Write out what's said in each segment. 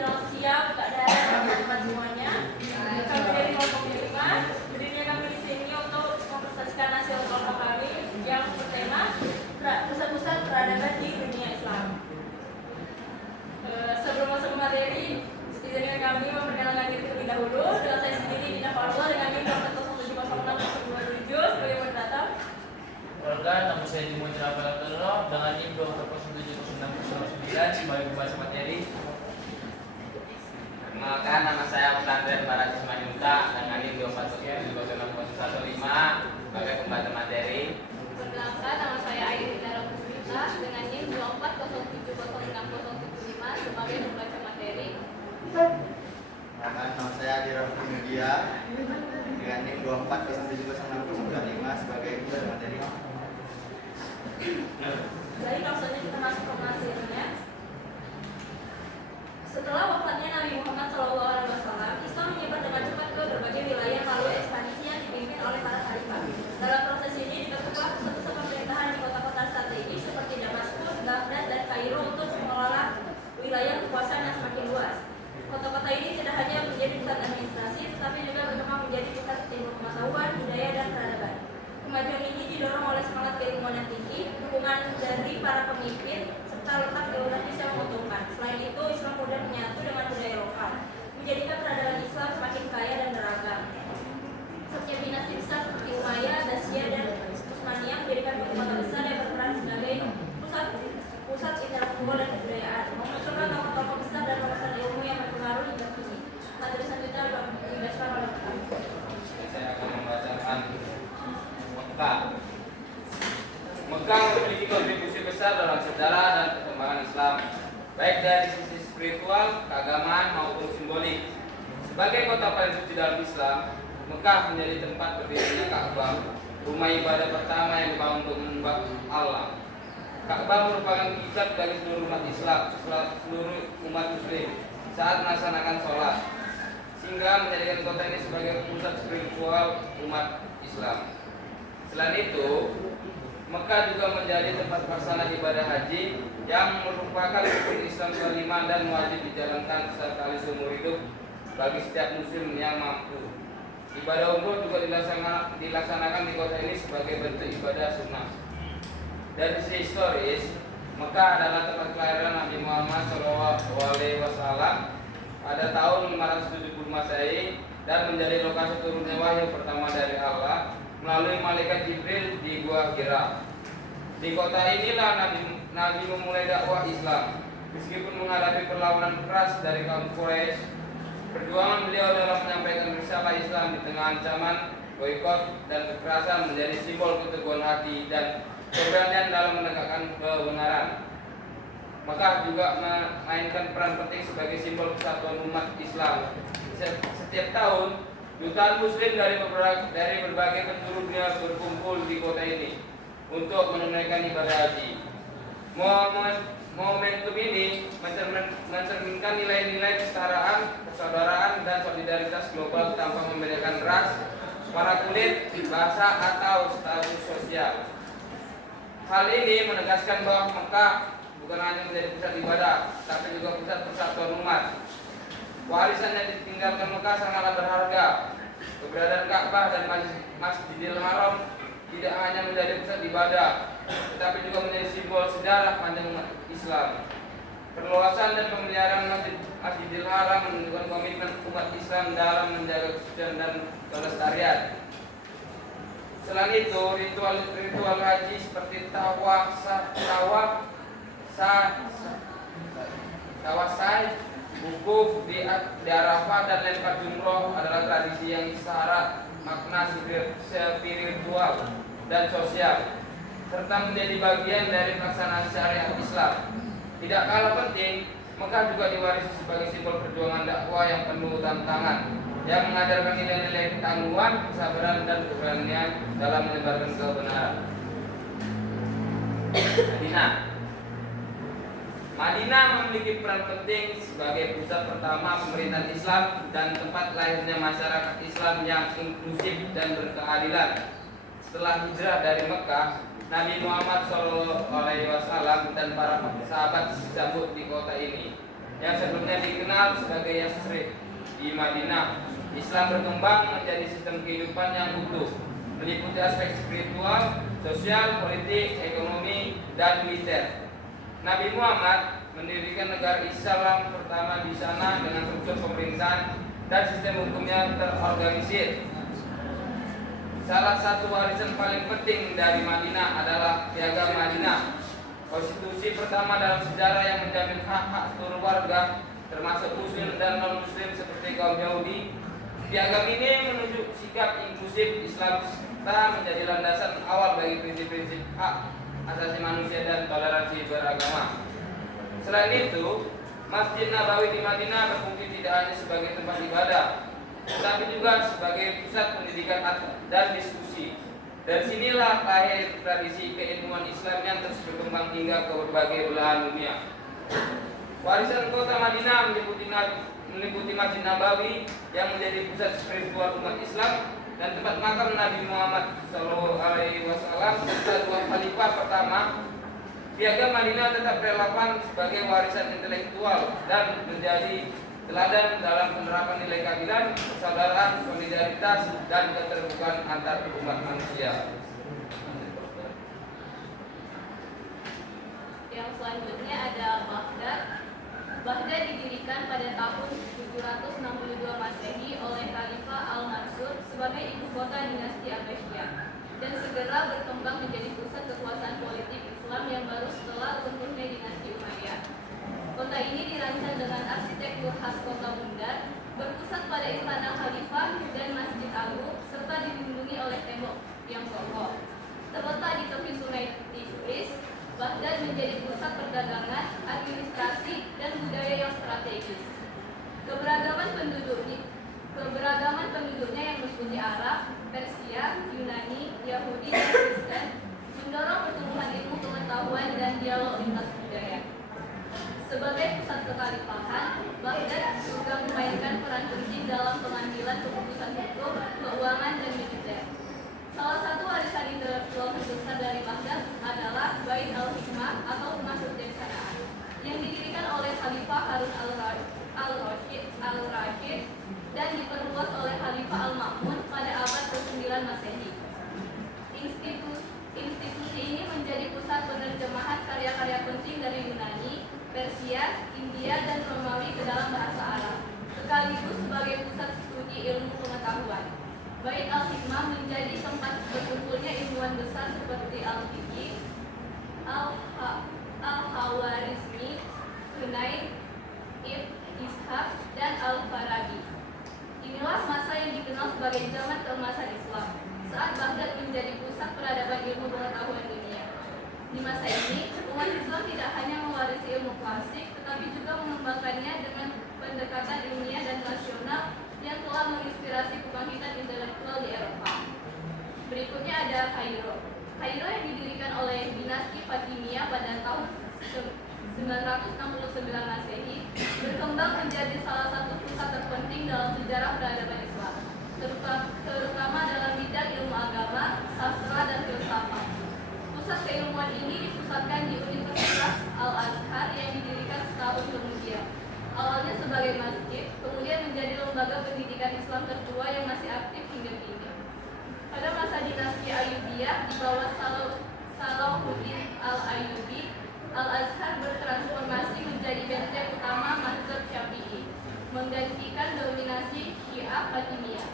telah siap keadaan dan teman semuanya. Kami dari kelompok 5 berdirinya kami di sini untuk mempresentasikan hasil kelompok kami yang bertema pusat-pusat peradaban di dunia Islam. Sebelum masuk ke materi, izinkan kami memperkenalkan diri terlebih dahulu. Dengan saya sendiri Dina Farwa dengan NIM 0706-227 sebagai moderator. Perkenalkan, nama saya Dimon Cerapel dengan NIM 2070609 sebagai pembahasan materi. Perkenalkan, nama saya Mulandren Barat Ismail dengan NIM 2470615 sebagai pembahasan materi. Perkenalkan, nama saya Airi Dara Pusmita dengan NIM 240706075 sebagai pembaca materi. Perkenalkan, nama saya Adi Rahmat Media dengan NIM 240706095 sebagai pembaca materi. Baik, langsung saja kita masuk ke materinya. Setelah wafatnya Nabi Muhammad SAW, Islam menyebar dengan cepat ke berbagai wilayah melalui ekspansi yang dipimpin oleh para khalifah. Dalam proses ini dibentuklah pusat-pusat pemerintahan di kota-kota strategis seperti Damaskus, Baghdad, dan Kairo untuk mengelola wilayah kekuasaan yang semakin luas. Kota-kota ini tidak hanya menjadi pusat administrasi, tetapi juga berkembang menjadi pusat ilmu pengetahuan, budaya, dan peradaban. Kemajuan ini didorong oleh semangat keilmuan yang tinggi, dukungan dari para pemimpin, serta letak geografis yang menguntungkan. Selain itu, Islam kemudian menyatu dengan budaya lokal, menjadikan peradaban Islam semakin kaya dan beragam. Setiap dinasti besar seperti Umayyah, Abbasiyah, dan Utsmaniyah menjadikan kota besar yang berperan sebagai pusat intelektual dan kebudayaan, memunculkan tokoh-tokoh besar dan lulusan ilmu yang berpengaruh hingga kini. Materi selanjutnya dibacakan oleh Pak. Saya akan membacakan Mekah. Mekah memiliki kontribusi besar dalam sejarah dan perkembangan Islam, baik dari sisi spiritual, keagamaan maupun simbolik. Sebagai kota paling suci dalam Islam, Mekah menjadi tempat berdirinya Ka'bah, rumah ibadah pertama yang dibangun untuk menyembah Allah. Ka'bah merupakan kiblat bagi seluruh umat Islam, seluruh umat Muslim saat melaksanakan sholat, sehingga menjadikan kota ini sebagai pusat spiritual umat Islam. Selain itu, Mekah juga menjadi tempat pelaksana ibadah haji yang merupakan rukun Islam kelima dan wajib dijalankan sekali seumur hidup bagi setiap muslim yang mampu. Ibadah umroh juga dilaksanakan di kota ini sebagai bentuk ibadah sunnah. Dari sisi historis, Mekah adalah tempat kelahiran Nabi Muhammad SAW pada tahun 570 Masehi dan menjadi lokasi turunnya wahyu pertama dari Allah melalui malaikat Jibril di Gua Hira. Di kota inilah Nabi memulai dakwah Islam. Meskipun menghadapi perlawanan keras dari kaum Quraisy, perjuangan beliau dalam menyampaikan risalah Islam di tengah ancaman, boikot, dan kekerasan menjadi simbol keteguhan hati dan keberanian dalam menegakkan kebenaran. Mekah juga memainkan peran penting sebagai simbol persatuan umat Islam. Setiap tahun, jutaan muslim dari berbagai penjuru dunia berkumpul di kota ini untuk menunaikan ibadah haji. Momentum ini mencerminkan nilai-nilai kesetaraan, persaudaraan, dan solidaritas global tanpa membedakan ras, warna kulit, bahasa, atau status sosial. Hal ini menegaskan bahwa Mekah bukan hanya menjadi pusat ibadah, tapi juga pusat persatuan umat. Warisan yang ditinggalkan Mekah sangatlah berharga. Keberadaan Ka'bah dan Masjidil Haram tidak hanya menjadi pusat ibadah, tetapi juga menjadi simbol sejarah panjang umat Islam. Perluasan dan pemeliharaan Masjidil Haram menunjukkan komitmen umat Islam dalam menjaga kesucian dan kelestarian. Selain itu, ritual haji seperti tawasai, wukuf di Arafah, dan lempar jumroh adalah tradisi yang syarat makna spiritual dan sosial, serta menjadi bagian dari pelaksanaan syariat Islam. Tidak kalah penting, Mekah juga diwarisi sebagai simbol perjuangan dakwah yang penuh tantangan, yang mengajarkan nilai-nilai ketangguhan, kesabaran, dan keberanian dalam menyebarkan kebenaran. Madinah memiliki peran penting sebagai pusat pertama pemerintahan Islam dan tempat lahirnya masyarakat Islam yang inklusif dan berkeadilan. Setelah hijrah dari Mekah, Nabi Muhammad SAW dan para sahabat disambut di kota ini. yang sebelumnya dikenal sebagai Yasrib. Di Madinah, Islam berkembang menjadi sistem kehidupan yang utuh, meliputi aspek spiritual, sosial, politik, ekonomi, dan militer. Nabi Muhammad mendirikan negara Islam pertama di sana dengan struktur pemerintahan dan sistem hukumnya terorganisir. Salah satu warisan paling penting dari Madinah adalah Piagam Madinah, konstitusi pertama dalam sejarah yang menjamin hak-hak seluruh warga, termasuk muslim dan non-muslim seperti kaum Yahudi. Piagam ini menunjuk sikap inklusif Islam serta menjadi landasan awal bagi prinsip-prinsip hak asasi manusia dan toleransi beragama. Selain itu, Masjid Nabawi di Madinah berfungsi tidak hanya sebagai tempat ibadah, tetapi juga sebagai pusat pendidikan dan diskusi. Dan sinilah lahir tradisi keilmuan Islam yang terus berkembang hingga ke berbagai belahan dunia. Warisan kota Madinah meliputi Masjid Nabawi yang menjadi pusat spiritual umat Islam dan tempat makam Nabi Muhammad SAW serta dua khalifah pertama. Piagam Madinah tetap relevan sebagai warisan intelektual dan menjadi teladan dalam penerapan nilai keadilan, persaudaraan, solidaritas, dan keterbukaan antar umat manusia. Yang selanjutnya ada Baghdad. Baghdad didirikan pada tahun 762 Masehi oleh Khalifah Al-Mansur sebagai ibu kota dinasti Abbasiyah dan segera berkembang menjadi pusat kekuasaan politik Islam yang baru setelah runtuhnya dinasti Umayyah. Kota ini dirancang dengan arsitektur khas kota bundar, berpusat pada istana Khalifah dan Masjid Agung serta dilindungi oleh tembok yang kokoh. Terletak di tepi sungai Tigris, Baghdad menjadi pusat perdagangan, administrasi, dan budaya yang strategis. Keberagaman penduduknya yang meliputi Arab, Persia, Yunani, Yahudi, dan Kristen mendorong pertumbuhan ilmu pengetahuan dan dialog lintas budaya. Sebagai pusat kekhalifahan, Baghdad juga memainkan peran penting dalam pengambilan keputusan hukum, keuangan, dan militer. Salah satu warisan intelektual terbesar dari Baghdad adalah Bait al-Hikmah atau Rumah Kebijaksanaan yang didirikan oleh Khalifah Harun al-Rashid dan diperluas oleh Khalifah Al-Ma'mun pada abad ke-9 Masehi. Institusi ini menjadi pusat penerjemahan karya-karya penting dari Yunani, Persia, India, dan Romawi ke dalam bahasa Arab, sekaligus sebagai pusat studi ilmu pengetahuan. Bait al-Hikmah menjadi tempat berkumpulnya ilmuwan besar seperti Al-Fiqi, Al-Hawarizmi, Hunayn, Ibn Ishaq, dan Al-Farabi. Inilah masa yang dikenal sebagai zaman keemasan Islam, saat Baghdad menjadi pusat peradaban ilmu pengetahuan dunia. Di masa ini, umat Islam tidak hanya mewarisi ilmu klasik, tetapi juga mengembangkannya dengan pendekatan ilmiah dan rasional yang telah menginspirasi kebangkitan intelektual di Eropa. Berikutnya ada Kairo. Kairo yang didirikan oleh dinasti Fatimiyah pada tahun 969 Masehi berkembang menjadi salah satu pusat terpenting dalam sejarah peradaban Islam, terutama dalam bidang ilmu agama, sastra, dan filsafat. Pusat keilmuan ini dipusatkan di Universitas Al-Azhar yang didirikan setahun kemudian. Awalnya sebagai masjid, kemudian menjadi lembaga pendidikan Islam tertua yang masih aktif hingga kini. Pada masa dinasti Ayyubiyah di bawah Salahuddin Al-Ayyubi, Al-Azhar bertransformasi menjadi benteng utama mazhab Syafi'i, menggantikan dominasi Syiah Fatimiyah.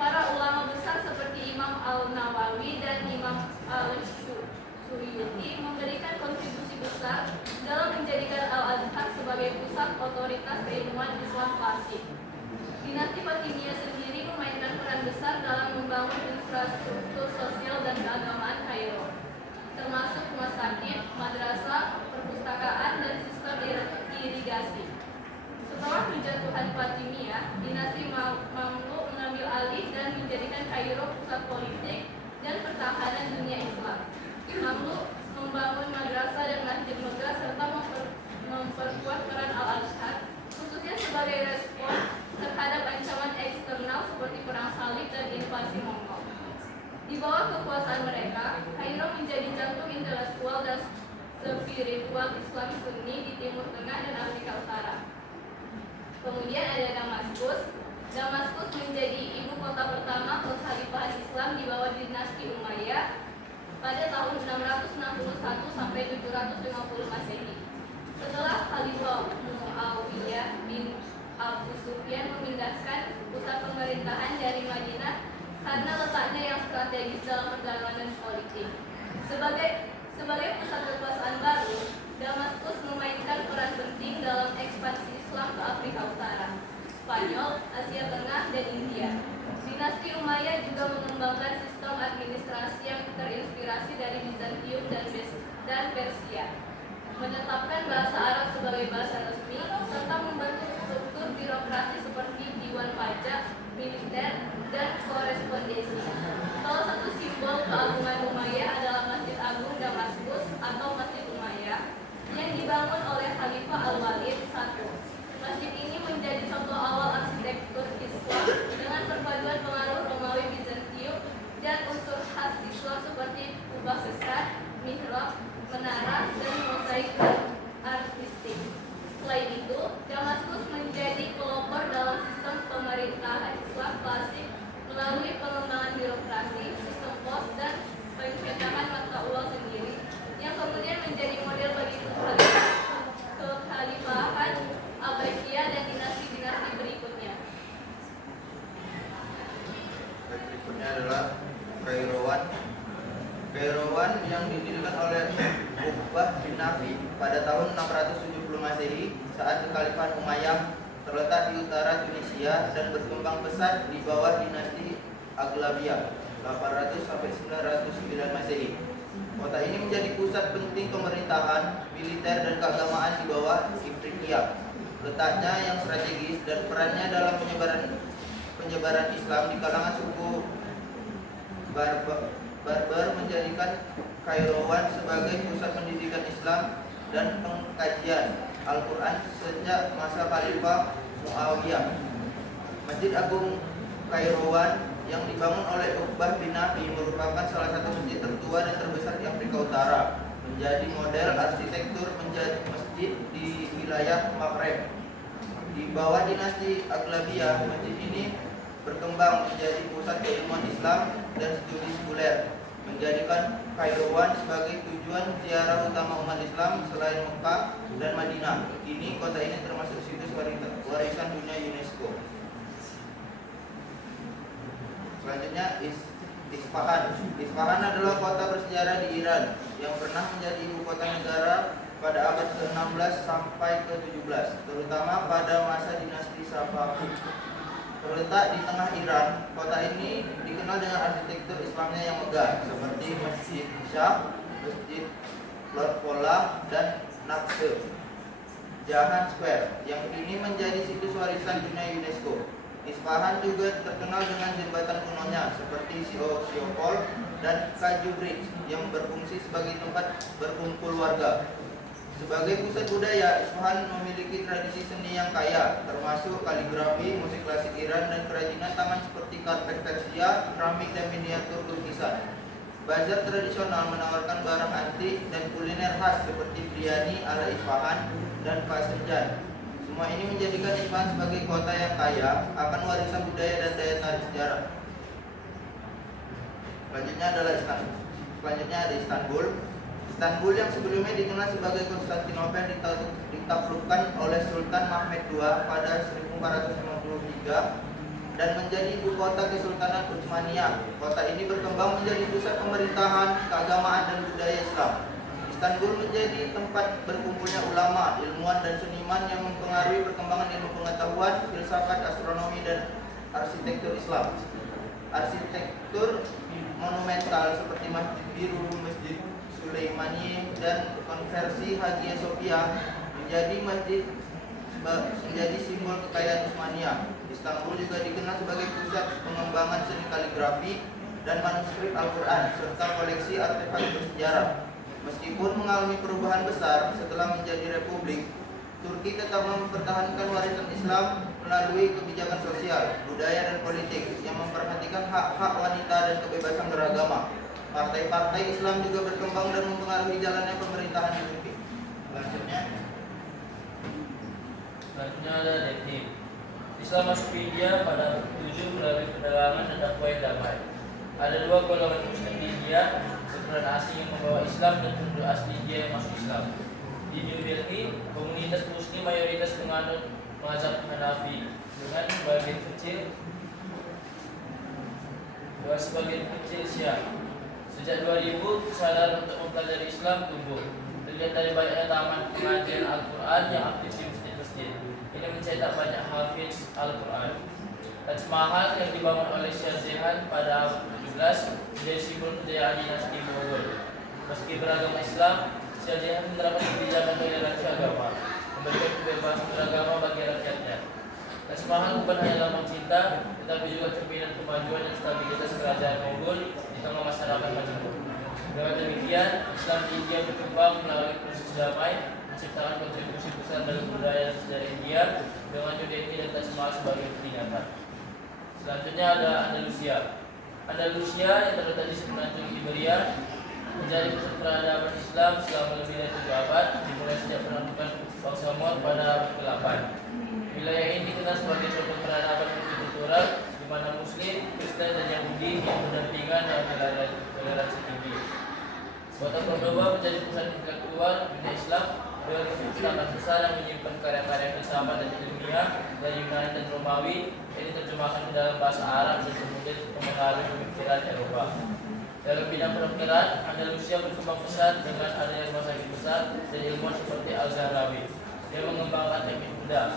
Para ulama besar seperti Imam Al-Nawawi dan Imam Al-Suyuti memberikan kontribusi besar dalam menjadikan Al-Azhar sebagai pusat otoritas keilmuan Islam klasik. Dinasti Fatimiyah sendiri memainkan peran besar dalam membangun infrastruktur sosial dan keagamaan Kairo, termasuk rumah sakit, madrasah, perpustakaan, dan sistem irigasi. Setelah penjatuhan Fatimiyah, dinasti Mamluk mengambil alih dan menjadikan Kairo pusat politik dan pertahanan dunia Islam. Mamluk membangun madrasah dan masjid megah serta memperkuat peran Al-Azhar, khususnya sebagai respon terhadap ancaman eksternal seperti perang salib dan invasi Mongol. Di bawah kekuasaan mereka, Kairo menjadi jantung intelektual dan spiritual Islam Sunni di Timur Tengah dan Afrika Utara. kemudian ada Damaskus. Damaskus menjadi ibu kota pertama kekhalifahan Islam di bawah dinasti Umayyah pada tahun 661 sampai 750 Masehi. Setelah Khalifah Muawiyah bin Abu Sufyan memindahkan pusat pemerintahan dari Madinah karena letaknya yang strategis dalam perjalanan politik. Sebagai pusat kekuasaan baru, Damaskus memainkan peran penting dalam ekspansi Islam ke Afrika Utara, Spanyol, Asia Tengah, dan India. Dinasti Umayyah juga mengembangkan sistem administrasi yang terinspirasi dari Bizantium dan Persia, menetapkan bahasa Arab sebagai bahasa resmi, serta membentuk struktur birokrasi seperti Diwan Pajak, militer, dan korespondensi. Salah satu simbol keagungan Umayyah adalah Masjid Agung Damaskus atau Masjid Umayyah yang dibangun oleh Khalifah Al-Walid I. Masjid ini menjadi contoh awal arsitektur Islam dengan perpaduan pengaruh Romawi Bizantium dan unsur khas Islam seperti kubah besar, mihrab, menara, dan mosaik artistik. Selain itu, Damaskus menjadi pelopor dalam sistem pemerintahan Islam klasik melalui pengembangan birokrasi, sistem pos, dan pencetakan mata uang sendiri, yang kemudian menjadi model bagi kekhalifahan Abbasiyah dan dinasti-dinasti berikutnya. Berikutnya adalah Kairouan. Kairouan yang didirikan oleh Uqbah bin Nafi pada tahun 670 Masehi saat kekhalifahan Umayyah terletak di utara Tunisia dan berkembang pesat di bawah dinasti Aghlabiyah 800 sampai 909 Masehi. Kota ini menjadi pusat penting pemerintahan, militer, dan keagamaan di bawah Ifriqiya. Letaknya yang strategis dan perannya dalam penyebaran Islam di kalangan suku Barbar menjadikan Kairouan sebagai pusat pendidikan Islam dan pengkajian Al-Quran sejak masa Khalifah Muawiyah. Masjid Agung Kairouan yang dibangun oleh Uqbah bin Nafi merupakan salah satu masjid tertua dan terbesar di Afrika Utara, menjadi model arsitektur menjadi masjid di wilayah Maghreb. Di bawah dinasti Aghlabiyah, masjid ini berkembang menjadi pusat keilmuan Islam dan studi sekuler, menjadikan Kairouan sebagai tujuan ziarah utama umat Islam selain Mekah dan Madinah. Kini kota ini termasuk situs warisan dunia UNESCO. Selanjutnya Isfahan. Isfahan adalah kota bersejarah di Iran yang pernah menjadi ibu kota negara pada abad ke-16 sampai ke-17, terutama pada masa dinasti Safavid. Terletak di tengah Iran, kota ini dikenal dengan arsitektur Islamnya yang megah seperti Masjid Shah, Masjid Lord Polah, dan Naqshband Jahan Square yang kini menjadi situs warisan dunia UNESCO. Isfahan juga terkenal dengan jembatan kunonya seperti Siopol dan Kaju Bridge yang berfungsi sebagai tempat berkumpul warga. Sebagai pusat budaya, Isfahan memiliki tradisi seni yang kaya, termasuk kaligrafi, musik klasik Iran, dan kerajinan tangan seperti karpet Persia, keramik, dan miniatur lukisan. Bazar tradisional menawarkan barang antik dan kuliner khas seperti biryani ala Isfahan dan fasenjan. Semua ini menjadikan Isfahan sebagai kota yang kaya akan warisan budaya dan daya tarik sejarah. Selanjutnya ada Istanbul. Istanbul yang sebelumnya dikenal sebagai Konstantinopel ditaklukkan oleh Sultan Mehmed II pada 1453 dan menjadi ibu kota Kesultanan Utsmaniyah. Kota ini berkembang menjadi pusat pemerintahan, keagamaan, dan budaya Islam. Istanbul menjadi tempat berkumpulnya ulama, ilmuwan, dan seniman yang mempengaruhi perkembangan ilmu pengetahuan, filsafat, astronomi, dan arsitektur Islam. Arsitektur monumental seperti Masjid Biru, Masjid Sulaimani, dan konversi Hagia Sophia menjadi simbol kekayaan Utsmaniyah. Istanbul juga dikenal sebagai pusat pengembangan seni kaligrafi dan manuskrip Al-Quran serta koleksi artefak bersejarah. Meskipun mengalami perubahan besar setelah menjadi republik, Turki tetap mempertahankan warisan Islam melalui kebijakan sosial, budaya, dan politik yang memperhatikan hak-hak wanita dan kebebasan beragama. Partai-partai Islam juga berkembang dan mempengaruhi jalannya pemerintahan di Turki. Selanjutnya ada Delhi. Islam masuk ke India pada abad ke-7 melalui perdagangan dan dakwah yang damai. Ada dua golongan Muslim di India, keturunan asing yang membawa Islam dan penduduk asli India yang masuk Islam. Di New Delhi, komunitas Muslim mayoritas menganut mazhab Hanafi dengan sebagian kecil Syiah. Sejak 2000, kesadaran untuk mempelajari Islam tumbuh. Terlihat dari banyaknya taman pengajian Al-Quran yang aktif di masjid-masjid. Ini mencetak banyak hafiz Al-Quran. Taj Mahal yang dibangun oleh Shah Jahan pada abad ke-17 menjadi simbol kejayaan dinasti Mughal. Meski beragama Islam, Shah Jahan menerapkan kebijakan toleransi agama, memberikan kebebasan beragama bagi rakyatnya. Taj Mahal bukan hanya lambang cinta, tetapi juga cerminan kemajuan dan stabilitas kerajaan Mughal di tengah masyarakat majemuk. Dengan demikian, Islam di India berkembang melalui proses damai, menciptakan kontribusi besar dalam budaya dan sejarah India dengan New Delhi dan Taj Mahal sebagai peringatan. Selanjutnya ada Andalusia. Andalusia yang terletak di semenanjung Iberia menjadi pusat peradaban Islam selama lebih dari 7 abad, dimulai sejak penaklukan bangsa Moor pada abad ke-8. Wilayah ini dikenal sebagai contoh peradaban multikultural di mana Muslim, Kristen, dan Yahudi yang berdampingan dalam toleransi tinggi. Kota Cordoba menjadi pusat intelektual dunia Islam dengan perpustakaan besar yang menyimpan karya-karya filsafat dan ilmiah dari Yunani dan Romawi yang diterjemahkan ke dalam bahasa Arab dan kemudian mempengaruhi pemikiran Eropa. Dalam bidang kedokteran, Andalusia berkembang pesat dengan adanya rumah sakit besar dan ilmuwan seperti Al-Zahrawi yang mengembangkan teknik bedah.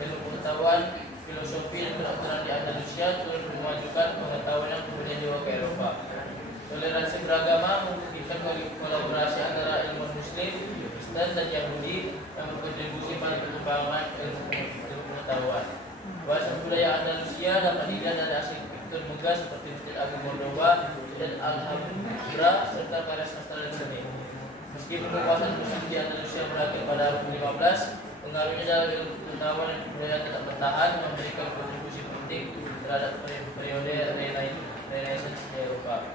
Ilmu pengetahuan, filosofi, dan kedokteran di Andalusia turut memajukan pengetahuan yang kemudian dibawa ke Eropa. Toleransi beragama memungkinkan kolaborasi antara ilmuwan Muslim, Kristen, dan Yahudi yang berkontribusi pada perkembangan ilmu pengetahuan. Bahasa budaya Andalusia dapat dilihat dari hasil piktur megah seperti Masjid Agung Cordoba dan Alhambra serta karya sastra dan seni. Meski kekuasaan Muslim di Andalusia berakhir pada abad ke-15, pengaruhnya dalam ilmu pengetahuan dan kebudayaan tetap bertahan, memberikan kontribusi penting terhadap periode Renaissance di Eropa.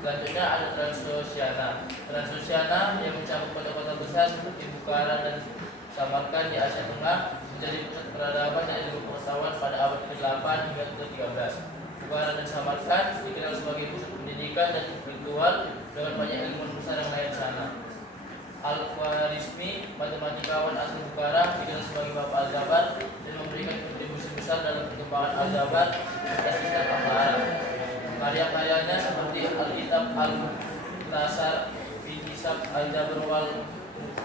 Selanjutnya ada Transoxiana. Transoxiana yang mencakup kota-kota besar seperti Bukhara dan Samarkand di Asia Tengah menjadi pusat peradaban dan ilmu pengetahuan pada abad ke-8 hingga ke-13. Bukhara dan Samarkand dikenal sebagai pusat pendidikan dan intelektual dengan banyak ilmuwan besar yang lahir di sana. Al-Khwarizmi, matematikawan asli Bukhara, dikenal sebagai Bapak Al-Jabar dan memberikan kontribusi besar dalam perkembangan Al-Jabar serta sistem akal. Karya-karyanya seperti Al-Kitab Al-Mukhtasar fi Hisab Al-Jabr wal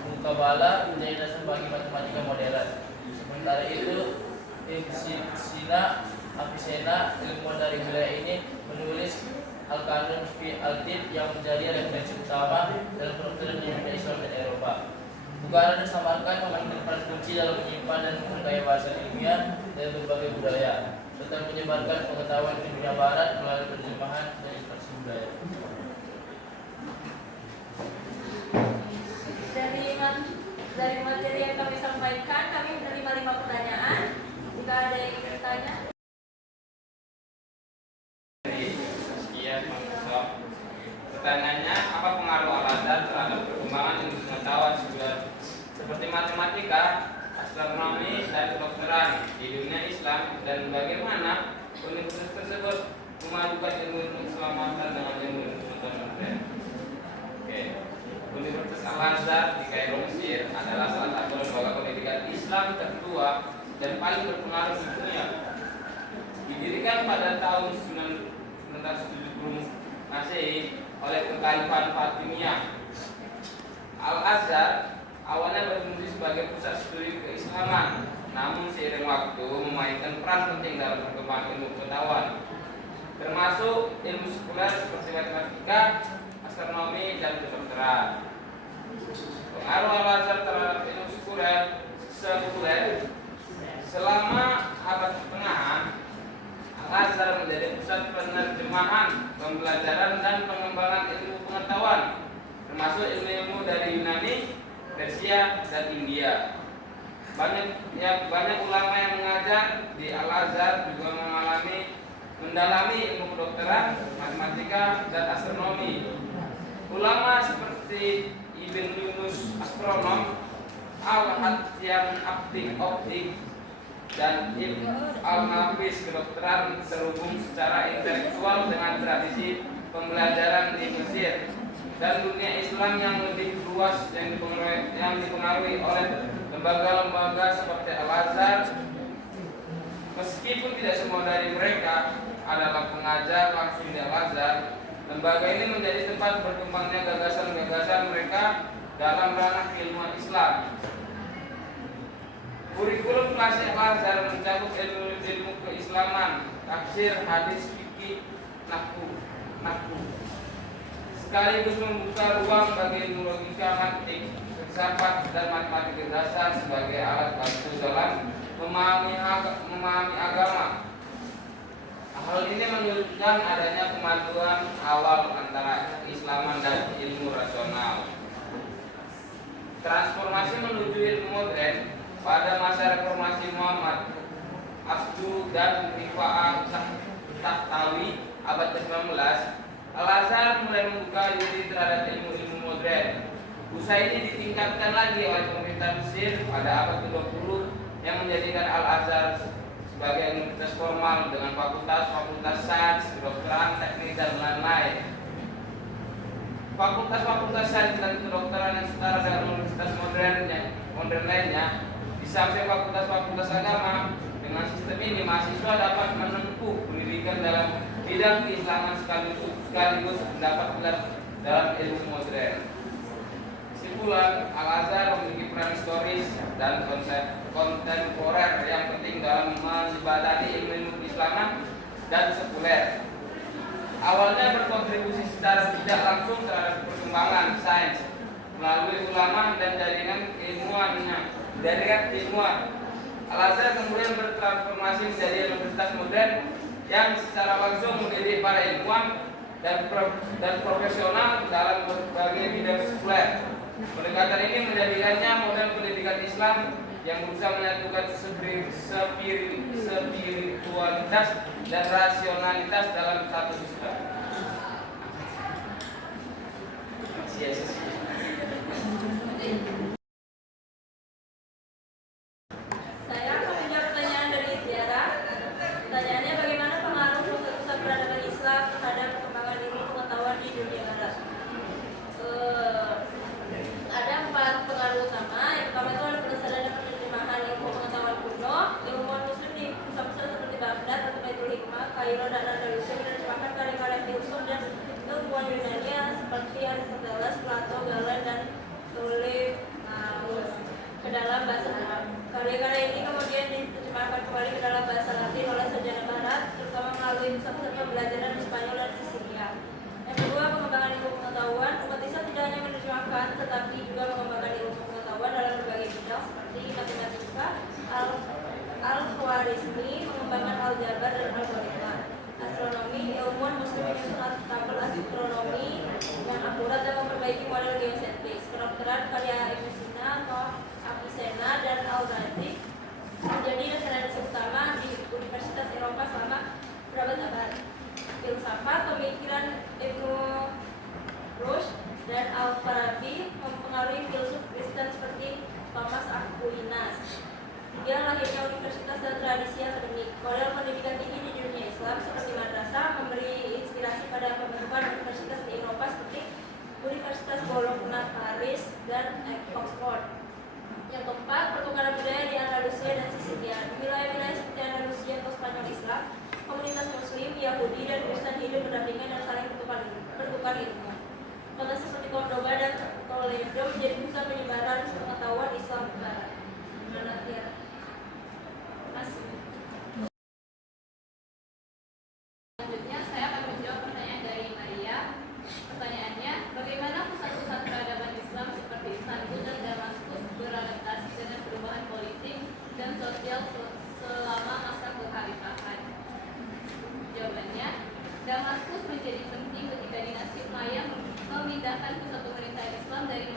Muqabalah menjadi dasar bagi matematika modern. Sementara itu, Ibn Sina Avicenna, ilmuwan dari wilayah ini, menulis Al-Qanun fi Al-Tib yang menjadi referensi utama dalam kedokteran di dunia Islam dan Eropa. Bukhara dan Samarkand memainkan peran kunci dalam menyimpan dan mengkaji bahasa ilmiah dari berbagai budaya, serta menyebarkan pengetahuan di dunia barat melalui terjemahan dan interaksi budaya. Dari materi yang kami sampaikan, kami menerima 5 pertanyaan. Jika ada yang ingin bertanya. Pertanyaannya, apa pengaruh Al-Azhar terhadap perkembangan ilmu pengetahuan seperti matematika, astronomi, dan kedokteran di dunia Islam, dan bagaimana universitas tersebut memadukan ilmu keselamatan dengan ilmu pengetahuan modern? Oke. Universitas Al-Azhar di Kairo, Mesir adalah salah satu lembaga pendidikan Islam tertua dan paling berpengaruh di dunia. Didirikan pada tahun 1970 Masehi oleh Kekhalifahan Fatimiyah. Al-Azhar awalnya berfungsi sebagai pusat studi keislaman, namun seiring waktu memainkan peran penting dalam perkembangan ilmu pengetahuan, termasuk ilmu sekuler seperti matematika, astronomi, dan kedokteran. Pengaruh Al-Azhar terhadap ilmu sekuler selama abad pertengahan, Al-Azhar menjadi pusat penerjemahan, pembelajaran, dan pengembangan ilmu pengetahuan, termasuk ilmu-ilmu dari Yunani, Persia, dan India. Banyak ulama yang mengajar di Al-Azhar juga mendalami ilmu kedokteran, matematika, dan astronomi. Ulama seperti Ibn Yunus astronom, Al-Hatyam optik, dan Ibn al-Nafis kedokteran terhubung secara intelektual dengan tradisi pembelajaran di Mesir dan dunia Islam yang lebih luas yang dipengaruhi oleh lembaga-lembaga seperti Al-Azhar. Meskipun tidak semua dari mereka adalah pengajar langsung di Al-Azhar, lembaga ini menjadi tempat berkembangnya gagasan-gagasan mereka dalam ranah ilmu Islam. Kurikulum klasik Al-Azhar mencakup ilmu keislaman, tafsir, hadis, fikih, nahwu, sekaligus membuka ruang bagi ilmu logika, mantik, filsafat, dan matematika dasar sebagai alat bantu dalam memahami agama. Hal ini menunjukkan adanya kemajuan awal antara keislaman dan ilmu rasional. Transformasi menuju ilmu modern pada masa reformasi Muhammad Asdu dan Rifa'ah Tahtawi abad ke-19, Al-Azhar mulai membuka diri terhadap ilmu-ilmu modern. Usaha ini ditingkatkan lagi oleh pemerintah Mesir pada abad ke-20 yang menjadikan Al-Azhar sebagai universitas formal dengan fakultas sains, kedokteran, teknik, dan lain-lain. Fakultas sains dan kedokteran yang setara dengan universitas modern lainnya, di samping fakultas agama. Dengan sistem ini, mahasiswa dapat menempuh pendidikan dalam bidang keislaman sekaligus mendapat gelar dalam ilmu modern. Kesimpulan, Al-Azhar memiliki peran historis dan kontemporer yang penting dalam menjembatani ilmu keislaman dan sekuler. Awalnya berkontribusi secara tidak langsung terhadap perkembangan sains melalui ulama dan jaringan ilmuwan. Al-Azhar kemudian bertransformasi menjadi universitas modern yang secara langsung mendidik para ilmuwan dan profesional dalam berbagai bidang sekuler. Pendekatan ini menjadikannya model pendidikan Islam yang berusaha menyatukan spiritualitas dan rasionalitas dalam satu sistem. Saya akan menjawab pertanyaan dari Tiara. Pertanyaannya, bagaimana pengaruh pusat-pusat peradaban Islam terhadap perkembangan ilmu pengetahuan di dunia barat? Ada 4 pengaruh utama. Yang pertama itu adalah penelusuran dan penerjemahan ilmu pengetahuan kuno. Ilmuwan Muslim di pusat-pusat seperti Baghdad atau Baitul Hikmah, Kairo, dan Andalusia menerjemahkan karya-karya filsuf dan ilmuwan Yunani seperti Aristoteles, Plato, Galen, dan Ptolemeus ke dalam bahasa Arab. Karya-karya ini kemudian diterjemahkan kembali ke dalam bahasa Latin oleh sarjana Barat, terutama melalui pusat-pusat pembelajaran di Spanyol dan Sisilia. Yang kedua, pengembangan ilmu pengetahuan. Umat Islam tidak hanya menerjemahkan, tetapi juga mengembangkan ilmu pengetahuan dalam berbagai bidang seperti matematika, al-Khwarizmi, mengembangkan aljabar dan algoritma. Astronomi, ilmuwan Muslim menyusun tabel astronomi yang akurat dan memperbaiki model geosentris. Kedokteran, karya Ibnu Sina, Avicenna, dan Al-Razi menjadi referensi utama di Universitas Eropa selama berabad-abad. Filsafat, pemikiran Ibnu Rushd dan Al-Farabi mempengaruhi filsuf Kristen seperti Thomas Aquinas. 3. Lahirnya universitas dan tradisi akademik. Model pendidikan tinggi di dunia Islam seperti madrasah memberi inspirasi pada pembentukan universitas di Eropa seperti Universitas Bologna, Paris, dan Oxford. Yang keempat, pertukaran budaya di Andalusia dan Sisilia. Di wilayah-wilayah seperti Andalusia atau Spanyol Islam, komunitas Muslim, Yahudi, dan Kristen hidup berdampingan dan saling bertukar ilmu. Kota seperti Cordoba dan Toledo menjadi pusat penyebaran pengetahuan Islam ke Barat. Gimana Tiara? Selanjutnya saya akan menjawab pertanyaan dari Maria. Pertanyaannya, bagaimana pusat-pusat peradaban Islam seperti Istanbul dan Damaskus beradaptasi dengan perubahan politik dan sosial selama masa kekhalifahan? Jawabannya, Damaskus menjadi penting ketika dinasti Umayyah memindahkan pusat pemerintahan Islam dari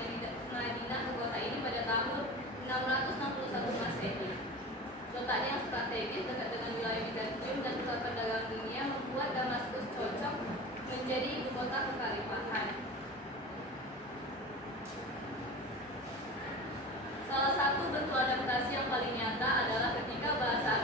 Madinah ke kota ini pada tahun 661 Masehi. Letaknya yang strategis dekat dengan wilayah Bizantium dan pusat perdagangan dunia membuat Damaskus cocok menjadi ibu kota kekhalifahan. Salah satu bentuk adaptasi yang paling nyata adalah ketika bahasa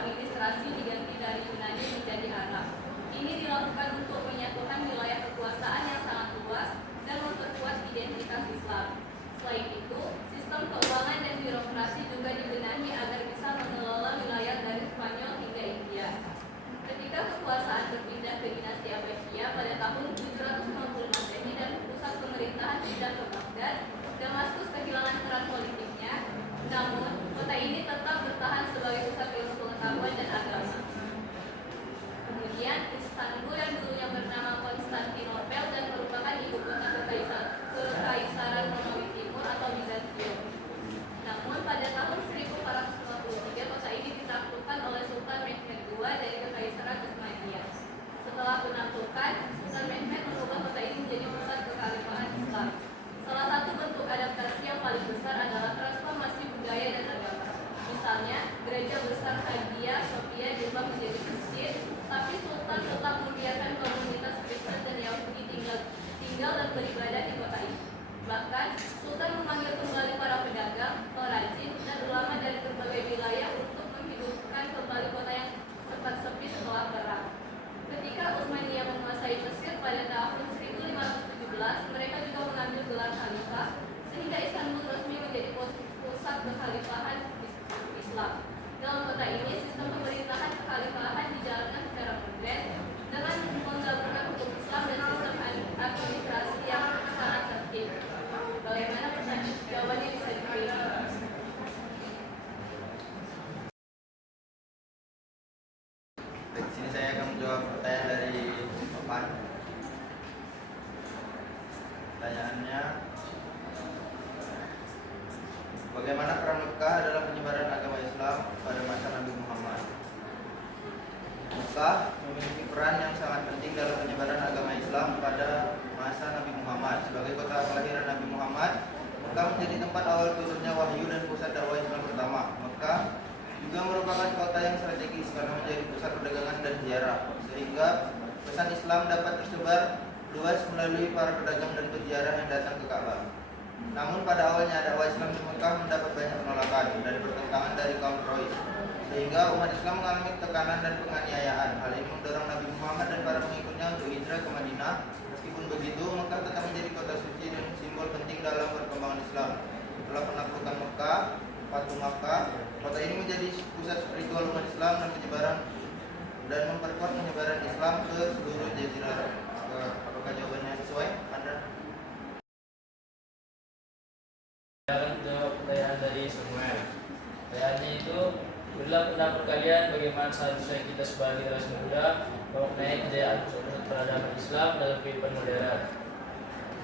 Mekah memiliki peran yang sangat penting dalam penyebaran agama Islam pada masa Nabi Muhammad. Sebagai kota kelahiran Nabi Muhammad, Mekah menjadi tempat awal turunnya wahyu dan pusat dakwah Islam pertama. Mekah juga merupakan kota yang strategis karena menjadi pusat perdagangan dan ziarah, sehingga pesan Islam dapat tersebar luas melalui para pedagang dan peziarah yang datang ke Ka'bah. Namun pada awalnya dakwah Islam di Mekah mendapat banyak penolakan dan pertentangan dari kaum Quraisy, sehingga umat Islam mengalami tekanan dan penganiayaan. Hal ini mendorong Nabi Muhammad dan para pengikutnya untuk hijrah ke Madinah. Meskipun begitu, Mekah tetap menjadi kota suci dan simbol penting dalam perkembangan Islam. Setelah penaklukan Mekah, Fatu Makkah, kota ini menjadi pusat spiritual umat Islam dan penyebaran dan memperkuat penyebaran Islam ke seluruh jazirah Arab. Apakah jawabannya sesuai? Anda? Akan jawab pertanyaan dari Samuel. Pertanyaannya itu, berilah pendapat kalian bagaimana seharusnya kita sebagai generasi muda memaknai kejayaan pusat peradaban Islam dalam kehidupan modern.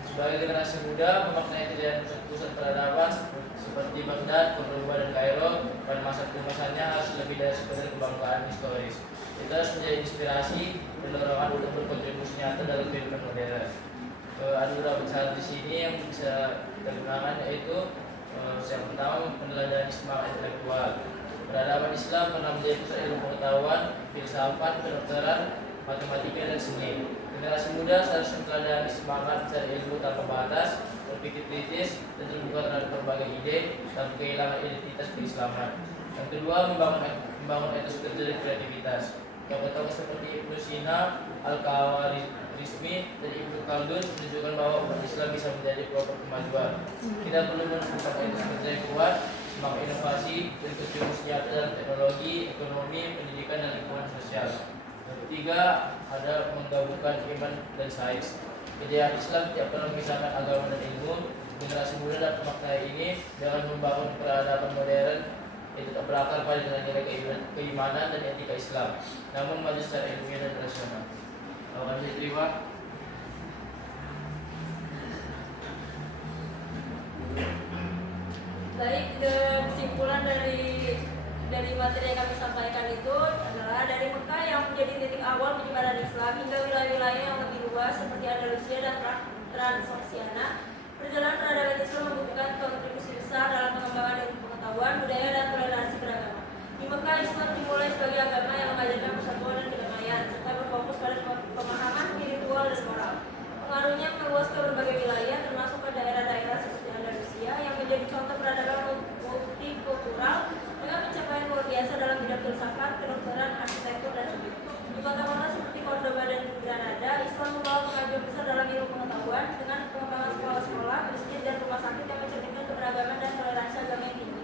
Sebagai generasi muda memaknai kejayaan pusat peradaban seperti Baghdad, Cordoba, dan Kairo pada masa keemasannya harus lebih dari sekedar kebanggaan historis. Kita harus menjadi inspirasi dan dorongan untuk berkontribusi nyata dalam kehidupan modern. Ada beberapa cara di sini yang bisa kita gunakan, yaitu yang pertama, meneladani semangat intelektual. Peradaban Islam pernah menjadi pusat ilmu pengetahuan, filsafat, kedokteran, matematika, dan seni. Generasi muda seharusnya meneladani semangat mencari ilmu tanpa batas, berpikir kritis, dan terbuka terhadap berbagai ide tanpa kehilangan identitas keislaman. Yang kedua, membangun etos kerja dan kreativitas. Tokoh-tokoh seperti Ibnu Sina, Al-Khawarizmi, dan Ibnu Khaldun menunjukkan bahwa umat Islam bisa menjadi pelopor kemajuan. Kita perlu menumbuhkan etos kerja yang kuat, semangat inovasi, dan kontribusi nyata dalam teknologi, ekonomi, pendidikan, dan lingkungan sosial. Yang ketiga, ada menggabungkan iman dan sains. Kejayaan Islam tidak pernah memisahkan agama dan ilmu. Generasi muda dapat memaknai ini dengan membangun peradaban modern itu tak berakar pada nilai-nilai keimanan dan etika Islam, namun maju secara ilmiah dan rasional. Akan diterima. Baik, kesimpulan dari materi yang kami sampaikan itu adalah dari Mekah yang menjadi titik awal penyebaran Islam hingga wilayah-wilayah yang lebih luas seperti Andalusia dan Transoksiana. Perjalanan peradaban Islam membutuhkan kontribusi besar dalam pengembangan ilmu pengetahuan, budaya, dan toleransi beragama. Di Mekah, Islam dimulai sebagai agama yang mengajarkan persatuan dan kedamaian, serta berfokus pada pemahaman spiritual dan moral. Pengaruhnya meluas ke berbagai wilayah, termasuk ke daerah-daerah seperti Andalusia, yang menjadi contoh peradaban multikultural dengan pencapaian luar biasa dalam bidang filsafat, kedokteran, arsitektur, dan seni. Di kota-kota seperti Cordoba dan Granada, Islam membawa kemajuan besar dalam ilmu pengetahuan dengan pengembangan sekolah-sekolah, masjid, dan rumah sakit yang mencerminkan keberagaman dan toleransi agama yang tinggi.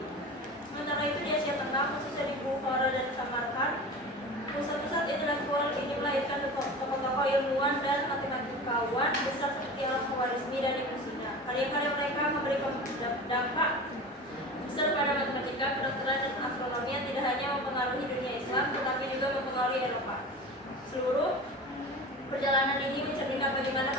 Sementara itu di Asia Tengah, khususnya di Bukhara dan Samarkand, pusat-pusat intelektual ini melahirkan tokoh-tokoh ilmuwan dan matematikawan besar seperti Al-Khawarizmi dan Ibnu Sina. Karya-karya mereka memberi dampak besar pada matematika, kedokteran, dan astronomi yang tidak hanya mempengaruhi dunia Islam, tetapi juga mempengaruhi Eropa. Seluruh perjalanan ini mencerminkan bagaimana